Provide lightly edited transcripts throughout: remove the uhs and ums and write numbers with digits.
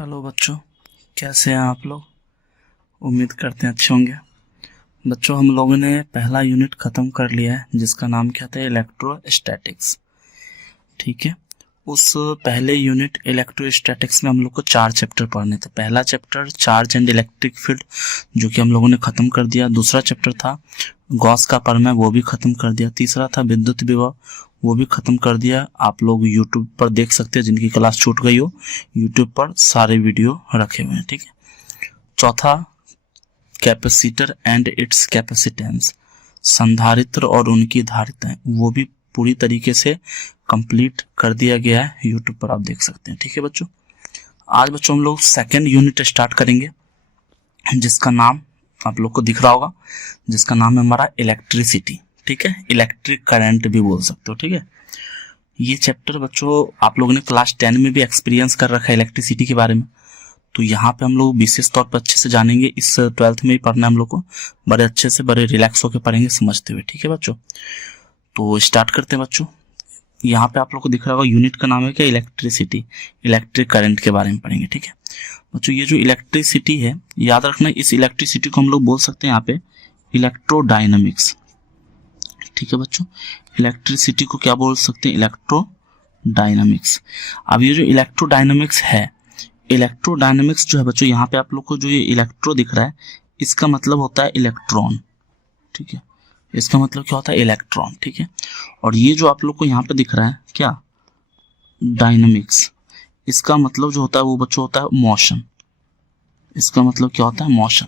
Hello बच्चों, कैसे हैं आप लोग। उम्मीद करते हैं अच्छे होंगे। बच्चों, हम लोगों ने पहला यूनिट ख़त्म कर लिया है जिसका नाम क्या था, इलेक्ट्रोस्टैटिक्स। ठीक है, उस पहले यूनिट इलेक्ट्रोस्टैटिक्स में हम लोग को 4 चैप्टर पढ़ने थे। पहला chapter charge and electric field, जो कि हम लोगों ने ख़त्म कर दिया। दूसरा चैप्टर था गॉस का प्रमेय, वो भी ख़त्म कर दिया। तीसरा था विद्युत विभव, वो भी ख़त्म कर दिया। आप लोग यूट्यूब पर देख सकते हैं, जिनकी क्लास छूट गई हो यूट्यूब पर सारे वीडियो रखे हुए हैं। ठीक है, चौथा कैपेसिटर एंड इट्स कैपेसिटेंस, संधारित्र और उनकी धारिताएं, वो भी पूरी तरीके से कंप्लीट कर दिया गया है, यूट्यूब पर आप देख सकते हैं। ठीक है बच्चों, आज बच्चों हम लोग सेकेंड यूनिट स्टार्ट करेंगे, जिसका नाम आप लोग को दिख रहा होगा, जिसका नाम है हमारा इलेक्ट्रिसिटी। ठीक है, इलेक्ट्रिक करंट भी बोल सकते हो। ठीक है, ये चैप्टर बच्चों आप लोगों ने क्लास 10 में भी एक्सपीरियंस कर रखा है इलेक्ट्रिसिटी के बारे में, तो यहाँ पे हम लोग विशेष तौर पर अच्छे से जानेंगे। इस 12th में ही पढ़ना है हम लोग को, बड़े अच्छे से बड़े रिलैक्स होकर पढ़ेंगे, समझते हुए। ठीक है बच्चों, तो स्टार्ट करते हैं बच्चों। यहाँ पे आप लोग को दिख रहा होगा, यूनिट का नाम है क्या, इलेक्ट्रिसिटी, इलेक्ट्रिक करंट के बारे में पढ़ेंगे। ठीक है बच्चों, ये जो इलेक्ट्रिसिटी है, याद रखना, इस इलेक्ट्रिसिटी को हम लोग बोल सकते हैं यहाँ पे इलेक्ट्रोडायनामिक्स। ठीक है बच्चों, इलेक्ट्रिसिटी को क्या बोल सकते हैं, इलेक्ट्रोडायनामिक्स। अब ये जो इलेक्ट्रोडायनामिक्स है, इलेक्ट्रोडायनामिक्स जो है बच्चों, यहाँ पे आप लोग को जो ये इलेक्ट्रो दिख रहा है, इसका मतलब होता है इलेक्ट्रॉन। ठीक है, इसका मतलब क्या होता है, इलेक्ट्रॉन। ठीक है, और ये जो आप लोग को यहाँ पे दिख रहा है क्या, डायनामिक्स, इसका मतलब जो होता है वो बच्चों होता है मोशन। इसका मतलब क्या होता है, मोशन।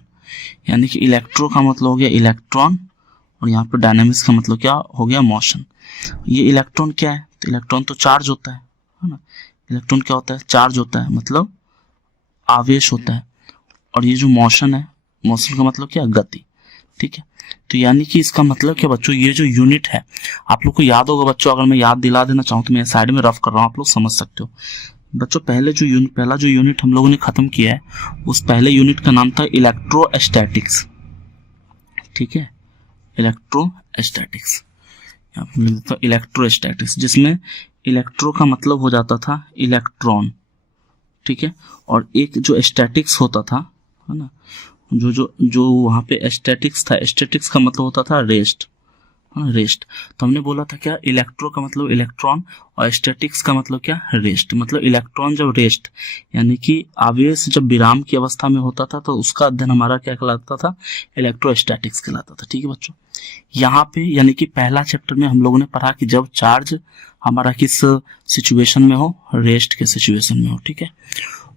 यानी कि इलेक्ट्रो का मतलब हो गया इलेक्ट्रॉन, और यहाँ पे डायनामिक्स का मतलब क्या हो गया, मोशन। ये इलेक्ट्रॉन क्या है, तो इलेक्ट्रॉन तो चार्ज होता है ना। इलेक्ट्रॉन क्या होता है, चार्ज होता है, मतलब आवेश होता है। और ये जो मोशन है, मोशन का मतलब क्या, गति। ठीक है, तो यानी कि इसका मतलब क्या बच्चों, ये जो यूनिट है आप लोग को याद होगा बच्चों, अगर मैं याद दिला देना चाहूँ तो मैं साइड में रफ कर रहा हूँ, आप लोग समझ सकते हो बच्चों। पहला जो यूनिट हम लोगों ने खत्म किया है, उस पहले यूनिट का नाम था इलेक्ट्रोस्टैटिक्स। ठीक है, इलेक्ट्रोस्टैटिक्स, यहाँ पे लिख देता हूँ इलेक्ट्रोस्टैटिक्स, जिसमें इलेक्ट्रो का मतलब हो जाता था इलेक्ट्रॉन। ठीक है, और एक जो स्टैटिक्स होता था, है ना, जो जो जो वहाँ पे स्टैटिक्स था, स्टैटिक्स का मतलब होता था रेस्ट, रेस्ट। तो हमने बोला था क्या, इलेक्ट्रो का मतलब इलेक्ट्रॉन, और स्टैटिक्स का मतलब क्या, रेस्ट। मतलब इलेक्ट्रॉन जब रेस्ट, यानी कि आवेश जब विराम की अवस्था में होता था, तो उसका अध्ययन हमारा क्या कहलाता था, इलेक्ट्रोस्टैटिक्स कहलाता था। ठीक है बच्चों, यहाँ पे यानी कि पहला चैप्टर में हम लोगों ने पढ़ा कि जब चार्ज हमारा किस सिचुएशन में हो, रेस्ट के सिचुएशन में हो। ठीक है,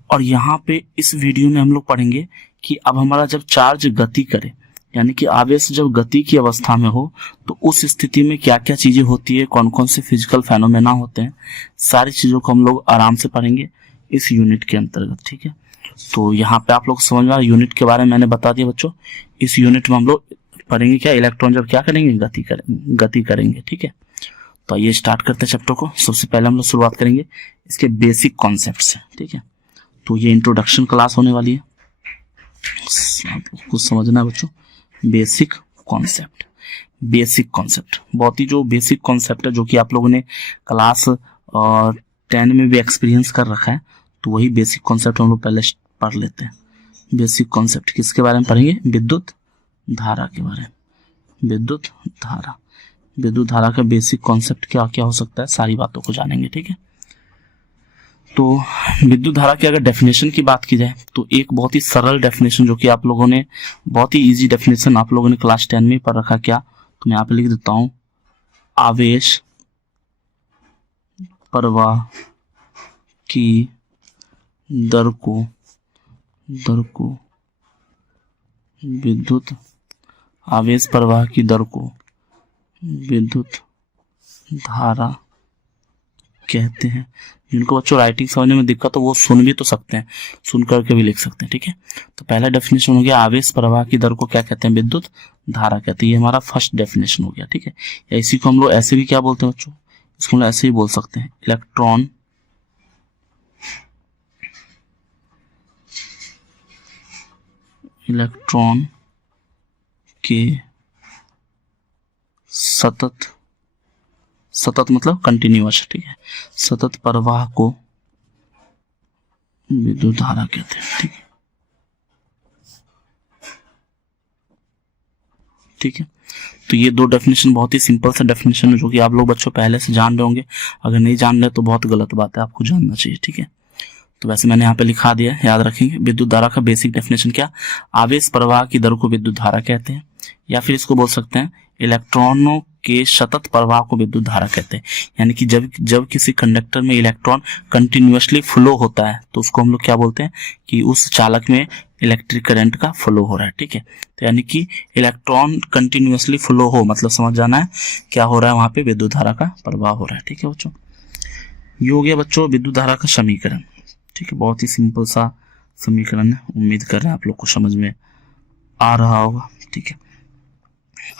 और यहाँ पे इस वीडियो में हम लोग पढ़ेंगे कि अब हमारा जब चार्ज गति करे, यानी कि आवेश जब गति की अवस्था में हो, तो उस स्थिति में क्या क्या चीजें होती है, कौन कौन से फिजिकल फेनोमेना होते हैं, सारी चीजों को हम लोग आराम से पढ़ेंगे इस यूनिट के अंतर्गत। ठीक है, तो यहाँ पे आप लोग समझ में, यूनिट के बारे में मैंने बता दिया बच्चों। इस यूनिट में हम लोग पढ़ेंगे क्या, इलेक्ट्रॉन जब क्या करेंगे, गति करेंगे। ठीक है, तो ये स्टार्ट करते हैं चैप्टर को। सबसे पहले हम लोग शुरुआत करेंगे इसके बेसिक कॉन्सेप्ट से। ठीक है, तो ये इंट्रोडक्शन क्लास होने वाली है, कुछ समझना है बच्चों। बेसिक कॉन्सेप्ट, बेसिक कॉन्सेप्ट बहुत ही जो बेसिक कॉन्सेप्ट है, जो कि आप लोगों ने क्लास 10 में भी एक्सपीरियंस कर रखा है, तो वही बेसिक कॉन्सेप्ट हम लोग पहले पढ़ लेते हैं। बेसिक कॉन्सेप्ट किसके बारे में पढ़ेंगे, विद्युत धारा के बारे में। विद्युत धारा, विद्युत धारा का बेसिक कॉन्सेप्ट क्या क्या हो सकता है, सारी बातों को जानेंगे। ठीक है, तो विद्युत धारा की अगर डेफिनेशन की बात की जाए, तो एक बहुत ही सरल डेफिनेशन, जो कि आप लोगों ने बहुत ही इजी डेफिनेशन आप लोगों ने क्लास 10 में पढ़ रखा क्या, तो मैं यहाँ पे लिख देता हूं, आवेश प्रवाह की दर को विद्युत, आवेश प्रवाह की दर को विद्युत धारा कहते हैं। जिनको बच्चों राइटिंग समझने में दिक्कत हो, वो सुन भी तो सकते हैं, सुन करके भी लिख सकते हैं। ठीक है, तो पहला डेफिनेशन हो गया, आवेश प्रवाह की दर को क्या कहते हैं, विद्युत धारा कहते हैं। ये हमारा फर्स्ट डेफिनेशन हो गया। ठीक है, या इसी को हम लोग ऐसे भी क्या बोलते हैं बच्चों, इसको हम लोग ऐसे ही बोल सकते हैं, इलेक्ट्रॉन के सतत मतलब कंटिन्यूअस। ठीक है, सतत प्रवाह को विद्युत धारा कहते हैं। ठीक है, ठीक है। तो ये दो डेफिनेशन बहुत ही सिंपल सा डेफिनेशन है जो कि आप लोग बच्चों पहले से जान रहे होंगे। अगर नहीं जान रहे तो बहुत गलत बात है, आपको जानना चाहिए। ठीक है, तो वैसे मैंने यहाँ पे लिखा दिया है, याद रखेंगे। विद्युत धारा का बेसिक डेफिनेशन क्या, आवेश प्रवाह की दर को विद्युत धारा कहते हैं, या फिर इसको बोल सकते हैं इलेक्ट्रॉनों के सतत प्रवाह को विद्युत धारा कहते हैं। यानी कि जब किसी कंडक्टर में इलेक्ट्रॉन कंटिन्यूअसली फ्लो होता है तो उसको हम लोग क्या बोलते हैं कि उस चालक में इलेक्ट्रिक करंट का फ्लो हो रहा है। ठीक है, तो यानी कि इलेक्ट्रॉन कंटिन्यूअसली फ्लो हो मतलब समझ जाना है क्या हो रहा है, वहां पे विद्युत धारा का प्रवाह हो रहा है। ठीक है बच्चों, ये हो गया बच्चों विद्युत धारा का समीकरण। ठीक है, बहुत ही सिंपल सा समीकरण है, उम्मीद कर रहे हैं आप लोग को समझ में आ रहा होगा। ठीक है,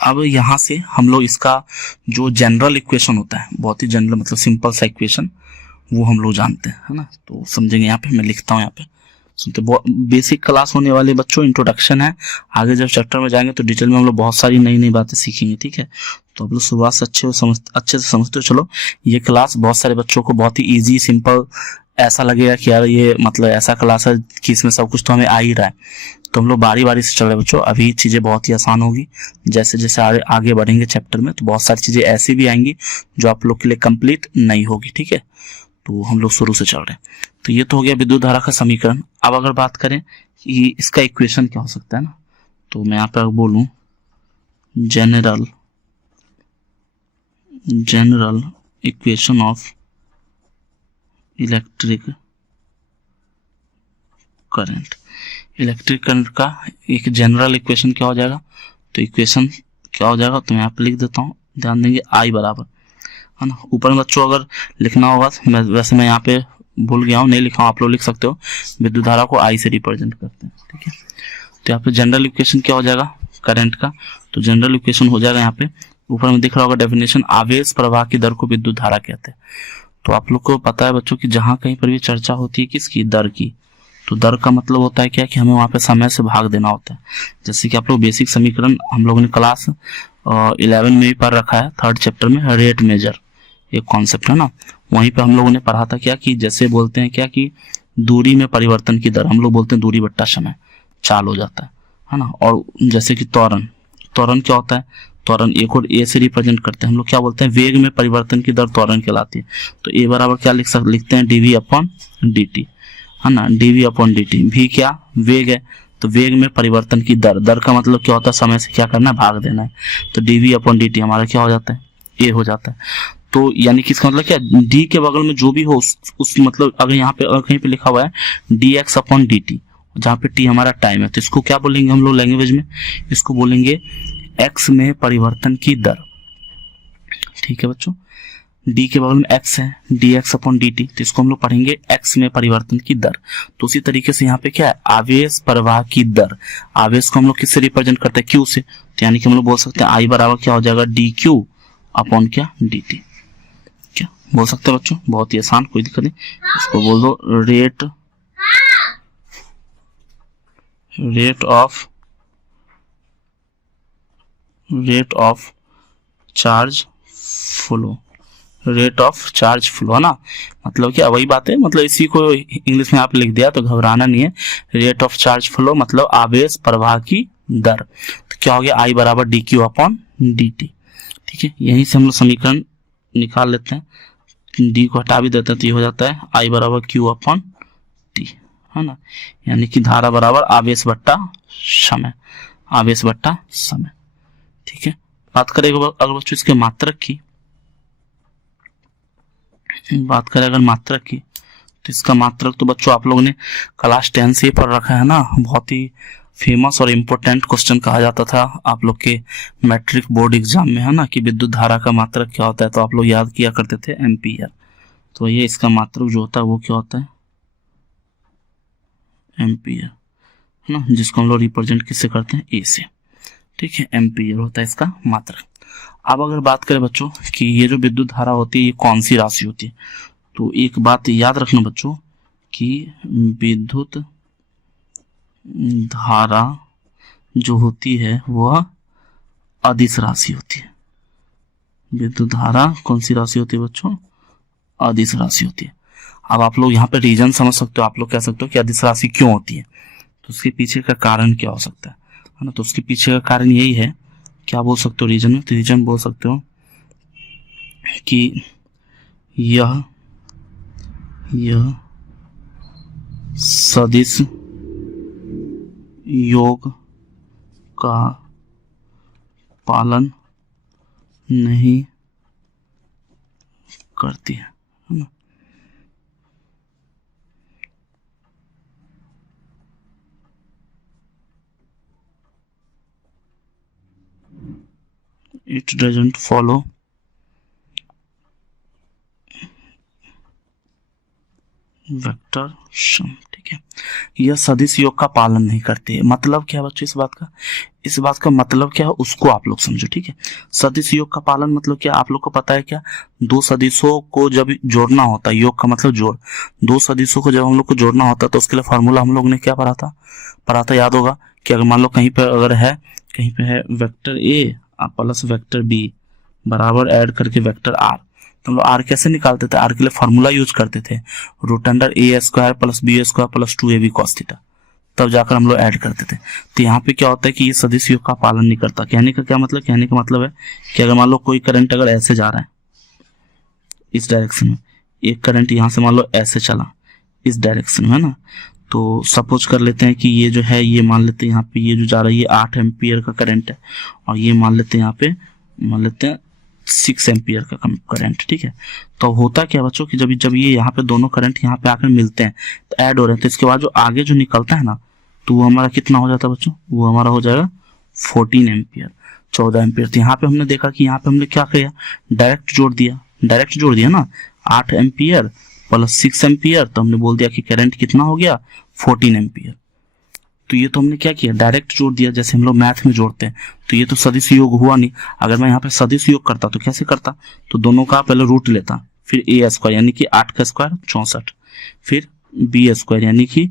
अब यहाँ से हम लोग इसका जो जनरल इक्वेशन होता है, बहुत ही जनरल मतलब सिंपल सा इक्वेशन, वो हम लोग जानते हैं, है ना। तो समझेंगे, यहाँ पे मैं लिखता हूँ, यहाँ पे सुनते। बेसिक क्लास होने वाले बच्चों इंट्रोडक्शन है, आगे जब चैप्टर में जाएंगे तो डिटेल में हम लोग बहुत सारी नई नई बातें सीखेंगे। ठीक है, तो आप लोग शुरुआत से अच्छे से समझते हो। चलो, ये क्लास बहुत सारे बच्चों को बहुत ही ईजी सिंपल ऐसा लगेगा कि यार ये मतलब ऐसा क्लास है कि इसमें सब कुछ तो हमें आ ही रहा है। तो हम लोग बारी बारी से चल रहे बच्चों, अभी चीज़ें बहुत ही आसान होगी। जैसे जैसे आगे बढ़ेंगे चैप्टर में तो बहुत सारी चीज़ें ऐसी भी आएंगी जो आप लोग के लिए कंप्लीट नहीं होगी। ठीक है, तो हम लोग शुरू से चल रहे हैं। तो ये तो हो गया विद्युत धारा का समीकरण। अब अगर बात करें कि इसका इक्वेशन क्या हो सकता है ना, तो मैं यहाँ पे बोलूँ general equation of electric current. Electric current का एक जनरल इक्वेशन क्या हो जाएगा, तो इक्वेशन क्या हो जाएगा तो मैं यहाँ पे लिख देता हूँ, ध्यान देंगे I बराबर, है ना। ऊपर में बच्चों अगर लिखना होगा वैसे मैं यहाँ पे भूल गया हूँ, नहीं लिखा हूँ, आप लोग लिख सकते हो। विद्युत धारा को I से रिप्रेजेंट करते हैं। ठीक है, तो यहाँ पे जनरल इक्वेशन क्या हो जाएगा करंट का, तो जनरल इक्वेशन हो जाएगा यहाँ पे ऊपर में दिख रहा होगा डेफिनेशन, आवेश प्रवाह की दर को विद्युत धारा कहते हैं। तो आप लोग को पता है बच्चों कि जहां कहीं पर भी चर्चा होती है किसकी, दर की, तो दर का मतलब होता है क्या कि हमें वहां पे समय से भाग देना होता है। जैसे कि आप लोग बेसिक समीकरण हम लोगों ने क्लास 11 में भी पढ़ रखा है, 3rd चैप्टर में रेट मेजर एक कॉन्सेप्ट है ना, वहीं पे हम लोगों ने पढ़ा था क्या कि जैसे बोलते हैं क्या कि दूरी में परिवर्तन की दर, हम लोग बोलते हैं दूरी बट्टा समय, चाल हो जाता है ना। और जैसे कि त्वरण क्या होता है, त्वरण एक और ए से रिप्रेजेंट करते हैं, हम लोग क्या बोलते हैं वेग में परिवर्तन की दर त्वरण कहलाती है। तो ए बराबर क्या लिखते हैं डीवी अपॉन dt, है ना, डीवी अपॉन dt। भी क्या वेग है, तो वेग में परिवर्तन की दर का मतलब क्या होता है, समय से क्या करना है, भाग देना है। तो डीवी अपॉन dt हमारा क्या हो जाता है, ए हो जाता है। तो यानी कि इसका मतलब क्या, डी के बगल में जो भी हो उस मतलब अगर यहाँ पे अगर कहीं पे लिखा हुआ है dx अपॉन dt, जहाँ पे t हमारा टाइम है, तो इसको क्या बोलेंगे हम लोग लैंग्वेज में, इसको बोलेंगे x में परिवर्तन की दर। ठीक है बच्चों, d के बगल में x है, dx अपॉन dt, तो इसको हम लोग पढ़ेंगे x में परिवर्तन की दर। तो उसी तरीके से यहाँ पे क्या है, आवेश प्रवाह की दर, आवेश को हम लोग किससे रिप्रेजेंट करते हैं, q से, तो यानी कि हम लोग बोल सकते हैं I बराबर क्या हो जाएगा dq अपॉन क्या dt। क्या बोल सकते हैं बच्चों, बहुत ही आसान, कोई दिक्कत नहीं। इसको बोल दो रेट ऑफ चार्ज फ्लो, है ना। मतलब क्या वही बात है, मतलब इसी को इंग्लिश में आप लिख दिया तो घबराना नहीं है। रेट ऑफ चार्ज फ्लो मतलब आवेश प्रवाह की दर। तो क्या हो गया, I बराबर dq अपॉन dt। ठीक है, यहीं से हम लोग समीकरण निकाल लेते हैं, d को हटा भी देते हैं तो ये हो जाता है I बराबर q अपॉन t, है ना। यानी कि धारा बराबर आवेश बट्टा समय। ठीक है, बात करें अगर बच्चों इसके मात्रक की, अगर मात्रक की, तो इसका मात्रक तो बच्चों आप लोगों ने क्लास 10 से पढ़ रखा है ना। बहुत ही फेमस और इम्पोर्टेंट क्वेश्चन कहा जाता था आप लोग के मैट्रिक बोर्ड एग्जाम में, है ना, कि विद्युत धारा का मात्रक क्या होता है, तो आप लोग याद किया करते थे एम्पियर। तो ये इसका मात्रक जो होता है वो क्या होता है, एम्पियर, है ना, जिसको हम लोग रिप्रेजेंट किससे करते हैं, ए से। ठीक है, एम्पियर होता है इसका मात्रक। अब अगर बात करें बच्चों कि ये जो विद्युत धारा होती है ये कौन सी राशि होती है, तो एक बात याद रखना बच्चों कि विद्युत धारा जो होती है वह अदिश राशि होती है। विद्युत धारा कौन सी राशि होती है बच्चों, अदिश राशि होती है। अब आप लोग यहाँ पे रीजन समझ सकते हो, आप लोग कह सकते हो कि अदिश राशि क्यों होती है, तो उसके पीछे का कारण क्या हो सकता है ना। तो उसके पीछे का कारण यही है, क्या बोल सकते हो रीजन में, तो रीजन बोल सकते हो कि यह सदिश योग का पालन नहीं करती है ना। It doesn't follow vector sum, ठीक है। यह सदिश योग का पालन नहीं करते, मतलब क्या बच्चों इस बात का मतलब क्या है उसको आप लोग समझो, ठीक है। सदिश योग का पालन मतलब क्या, आप लोग को पता है क्या, दो सदिशों को जब जोड़ना होता है, योग का मतलब जोड़, दो सदिशों को जब हम लोग को जोड़ना होता है तो उसके लिए फॉर्मूला हम लोग ने क्या पढ़ा था याद होगा कि अगर मान लो कहीं पे है vector A plus vector B बराबर ऐड करके वेक्टर आर, तो हम लोग आर कैसे निकालते थे, आर के लिए फॉर्मूला यूज करते थे root under a square plus b square plus 2ab cos theta, तब जाकर हम लोग ऐड करते थे। तो यहाँ पे क्या होता है कि ये सदिश योग का पालन नहीं करता। कहने का मतलब है कि अगर मान लो कोई करंट अगर ऐसे जा रहा है इस डायरेक्शन में, एक करंट यहाँ से मान लो ऐसे चला इस डायरेक्शन में ना, तो सपोज कर लेते हैं कि ये जो है, ये मान लेते हैं यहाँ पे ये जो जा रहा है ये 8 एम्पियर का करंट है, और ये मान लेते हैं यहाँ पे 6 एम्पियर का करंट, ठीक है। तो होता क्या बच्चों कि जब ये यहाँ पे दोनों करंट यहाँ पे आकर मिलते हैं तो ऐड हो रहे हैं, तो इसके बाद जो आगे जो निकलता है ना, तो वो हमारा कितना हो जाता है बच्चों, वो हमारा हो जाएगा 14 एम्पियर, 14 एम्पियर। तो यहाँ पे हमने देखा कि यहाँ पे हमने क्या किया, डायरेक्ट जोड़ दिया ना, 8 एम्पियर प्लस 6 एम्पियर, तो हमने बोल दिया कि करंट कितना हो गया 14 एम्पियर। तो ये तो हमने क्या किया, डायरेक्ट जोड़ दिया, जैसे हम लोग मैथ में जोड़ते हैं। तो ये तो सदिश योग हुआ नहीं। अगर मैं यहाँ पे सदिश योग करता तो कैसे करता, तो दोनों का पहले रूट लेता, फिर ए स्क्वायर यानी कि 8 का स्क्वायर 64, फिर बी स्क्वायर यानी कि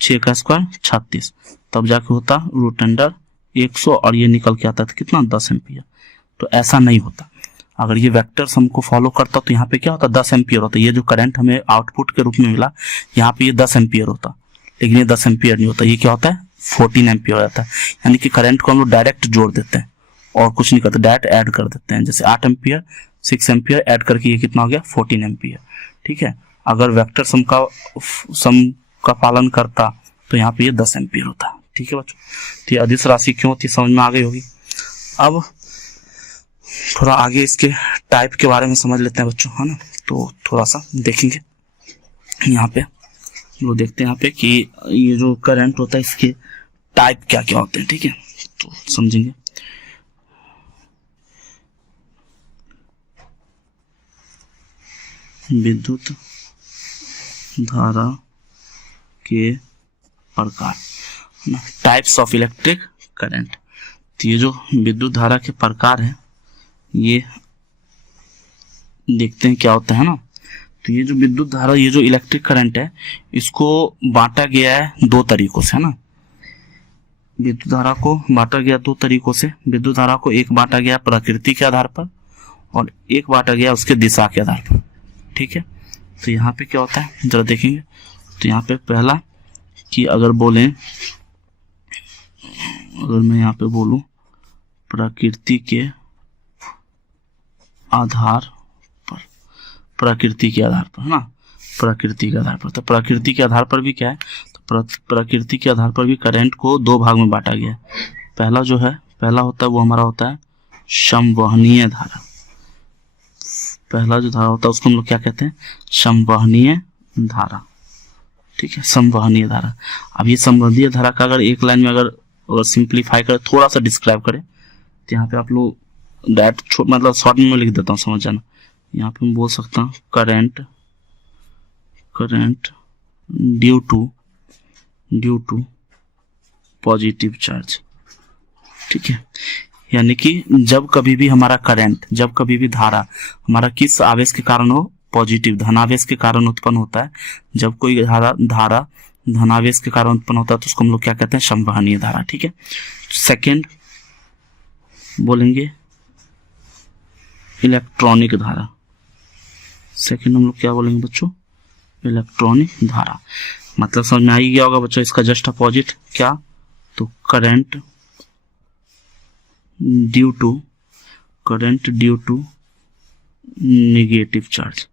6 का स्क्वायर 36, तब जाके होता रूट अंडर 100, और ये निकल के आता था कितना 10 एम्पियर। तो ऐसा नहीं होता, अगर ये वेक्टर सम को फॉलो करता तो यहाँ पे क्या होता 10 एम्पियर होता। ये जो करंट हमें आउटपुट के रूप में मिला यहाँ पे ये 10 एम्पियर होता, लेकिन ये 10 एम्पियर नहीं होता, ये क्या होता है 14 एम्पियर हो जाता है। यानी कि करंट को हम लोग डायरेक्ट जोड़ देते हैं और कुछ नहीं करते, डायरेक्ट ऐड कर देते हैं, जैसे 8 एम्पियर 6 एम्पियर ऐड करके ये कितना हो गया 14 एम्पियर, ठीक है। अगर वेक्टर सम का पालन करता तो यहाँ पे ये 10 एम्पियर होता, ठीक है बच्चों। तो ये अदिश राशि क्यों होती है समझ में आ गई होगी। अब थोड़ा आगे इसके टाइप के बारे में समझ लेते हैं बच्चों, है ना। तो थोड़ा सा देखेंगे यहाँ पे, वो देखते हैं यहाँ पे कि ये जो करंट होता है इसके टाइप क्या क्या होते हैं, ठीक है, तो समझेंगे। विद्युत धारा के प्रकार, टाइप्स ऑफ इलेक्ट्रिक करंट। तो ये जो विद्युत धारा के प्रकार है ये देखते हैं क्या होता है ना। तो ये जो विद्युत धारा, ये जो इलेक्ट्रिक करंट है, इसको बांटा गया है दो तरीकों से, है ना। विद्युत धारा को बांटा गया दो तरीकों से। विद्युत धारा को एक बांटा गया प्रकृति के आधार पर और एक बांटा गया उसके दिशा के आधार पर, ठीक है। तो यहाँ पे क्या होता है जरा देखेंगे। तो यहाँ पे पहला कि अगर मैं यहाँ पे बोलूं प्रकृति के आधार पर, है ना, प्रकृति के आधार पर। तो प्रकृति के आधार पर भी क्या है, तो प्रकृति के आधार पर भी करंट को दो भाग में बांटा गया है। पहला होता है वो हमारा होता है समवहनीय धारा। पहला जो धारा होता है उसको हम लोग क्या कहते हैं, समवहनीय धारा, ठीक है, समवहनीय धारा। अब ये समवहनीय धारा का अगर एक लाइन में अगर सिंप्लीफाई करें, थोड़ा सा डिस्क्राइब करें, तो यहाँ पे आप लोग डायरेक्ट मतलब शॉर्ट में लिख देता हूँ समझ जाना। यहाँ पे मैं बोल सकता हूँ current due to positive charge, ठीक है। यानी कि जब कभी भी धारा हमारा किस आवेश के कारण हो, पॉजिटिव धनावेश के कारण उत्पन्न होता है। जब कोई धारा धनावेश के कारण उत्पन्न होता है तो उसको हम लोग क्या कहते हैं, समवहनीय धारा, ठीक है। सेकंड बोलेंगे इलेक्ट्रॉनिक धारा। सेकंड हम लोग क्या बोलेंगे बच्चों, इलेक्ट्रॉनिक धारा, मतलब समझ में आ ही गया होगा बच्चों, इसका जस्ट अपोजिट क्या, तो current due to negative charge,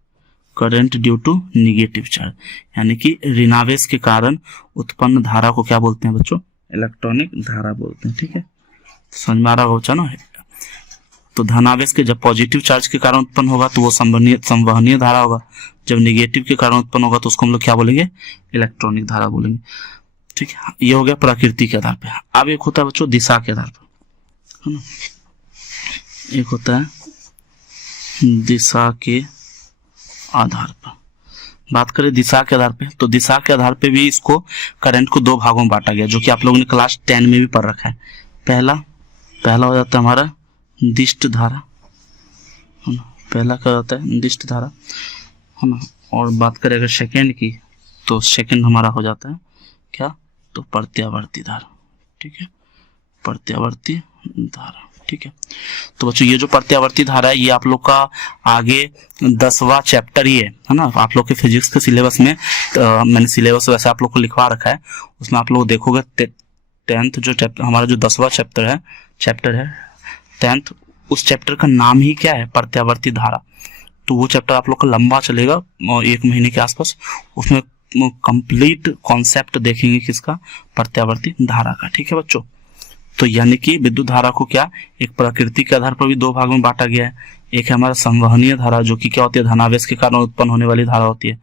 current due to negative charge, यानी कि ऋणावेश के कारण उत्पन्न धारा को क्या बोलते हैं बच्चों, इलेक्ट्रॉनिक धारा बोलते हैं। ठीक है, समझ में आ रहा होगा ना। तो धनावेश के जब पॉजिटिव चार्ज के कारण उत्पन्न होगा तो वो संवहनीय धारा होगा, जब निगेटिव के कारण उत्पन्न होगा तो उसको हम लोग क्या बोलेंगे, इलेक्ट्रॉनिक धारा बोलेंगे। ठीक है, ये हो गया प्रकृति के आधार पे। अब एक होता है बच्चों दिशा के आधार पर, है ना, एक होता है दिशा के आधार पर। बात करें दिशा के आधार पे, तो दिशा के आधार पे भी इसको करंट को दो भागों में बांटा गया, जो कि आप लोगों ने क्लास 10 में भी पढ़ रखा है। पहला हो जाता है हमारा दिष्ट धारा, है ना, पहला क्या होता है दिष्ट धारा, है ना। और बात करें अगर सेकेंड की, तो सेकेंड हमारा हो जाता है क्या, तो प्रत्यावर्ती धारा। ठीक है, प्रत्यावर्ती धारा। ठीक है, तो बच्चों ये जो प्रत्यावर्ती धारा है ये आप लोग का आगे 10वां चैप्टर ही है ना। आप लोग के फिजिक्स के सिलेबस में मैंने सिलेबस वैसे आप लोग को लिखवा रखा है, उसमें आप लोग देखोगे 10th जो चैप्टर हमारा जो 10वां चैप्टर है 10th, उस चैप्टर का नाम ही क्या है, प्रत्यावर्ती धारा। तो वो चैप्टर आप लोग का लंबा चलेगा 1 महीने के आसपास, उसमें कंप्लीट कॉन्सेप्ट देखेंगे किसका, प्रत्यावर्ती धारा का। ठीक है बच्चों, तो यानी कि विद्युत धारा को क्या एक प्रकृति के आधार पर भी दो भागों में बांटा गया है। एक है हमारा संवहनीय धारा जो कि क्या होती है, धनावेश के कारण उत्पन्न होने वाली धारा होती है।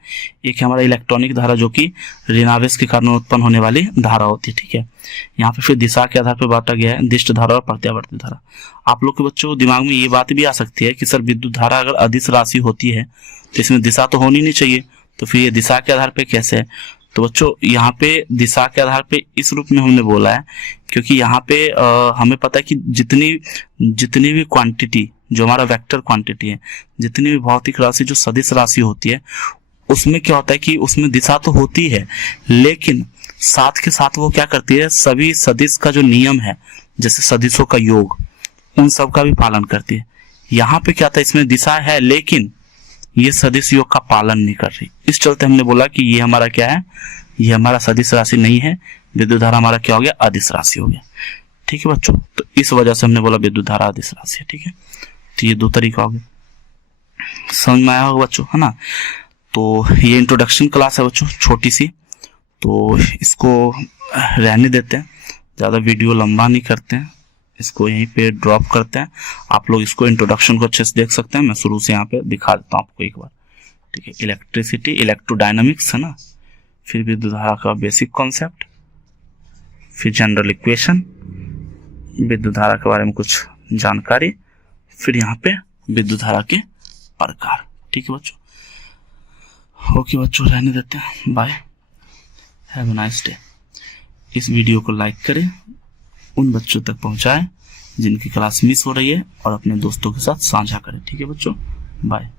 एक है हमारा इलेक्ट्रॉनिक धारा जो कि ऋणावेश के कारण उत्पन्न होने वाली धारा होती है। ठीक है, यहाँ पे फिर दिशा के आधार पर बांटा गया है दिष्ट धारा और प्रत्यावर्ती धारा। आप लोग के बच्चों दिमाग में ये बात भी आ सकती है कि सर विद्युत धारा अगर अदिश राशि होती है तो इसमें दिशा तो होनी नहीं चाहिए, तो फिर ये दिशा के आधार पर कैसे है। तो बच्चों यहाँ पे दिशा के आधार पे इस रूप में हमने बोला है क्योंकि यहाँ पे हमें पता है कि जितनी भी क्वांटिटी जो हमारा वेक्टर क्वांटिटी है, जितनी भी भौतिक राशि जो सदिश राशि होती है, उसमें क्या होता है कि उसमें दिशा तो होती है, लेकिन साथ के साथ वो क्या करती है, सभी सदिश का जो नियम है जैसे सदिशों का योग, उन सब का भी पालन करती है। यहाँ पे क्या था, इसमें दिशा है लेकिन ये सदिश योग का पालन नहीं कर रही, इस चलते हमने बोला कि ये हमारा क्या है, ये हमारा सदिश राशि नहीं है, विद्युत धारा हमारा क्या हो गया, अदिश राशि हो गया। ठीक है बच्चों, तो इस वजह से हमने बोला विद्युत धारा अदिश राशि है। ठीक है, तो ये दो तरीका हो गया, समझ में आया होगा बच्चों, है ना। तो ये इंट्रोडक्शन क्लास है बच्चों, छोटी सी, तो इसको रहने देते हैं, ज्यादा वीडियो लंबा नहीं करते हैं, इसको यहीं पे ड्रॉप करते हैं। आप लोग इसको इंट्रोडक्शन को अच्छे से देख सकते हैं, मैं शुरू से यहाँ पे दिखा देता हूँ आपको एक बार। ठीक है, इलेक्ट्रिसिटी, इलेक्ट्रोडायनामिक्स, है ना, फिर विद्युत धारा का बेसिक कॉन्सेप्ट, फिर जनरल इक्वेशन, विद्युत धारा के बारे में कुछ जानकारी, फिर यहाँ पे विद्युत धारा के प्रकार। ठीक है बच्चों, ओके बच्चों, रहने देते हैं, bye, have a nice day. इस वीडियो को लाइक करें, उन बच्चों तक पहुंचाएं जिनकी क्लास मिस हो रही है, और अपने दोस्तों के साथ साझा करें। ठीक है बच्चों, बाय।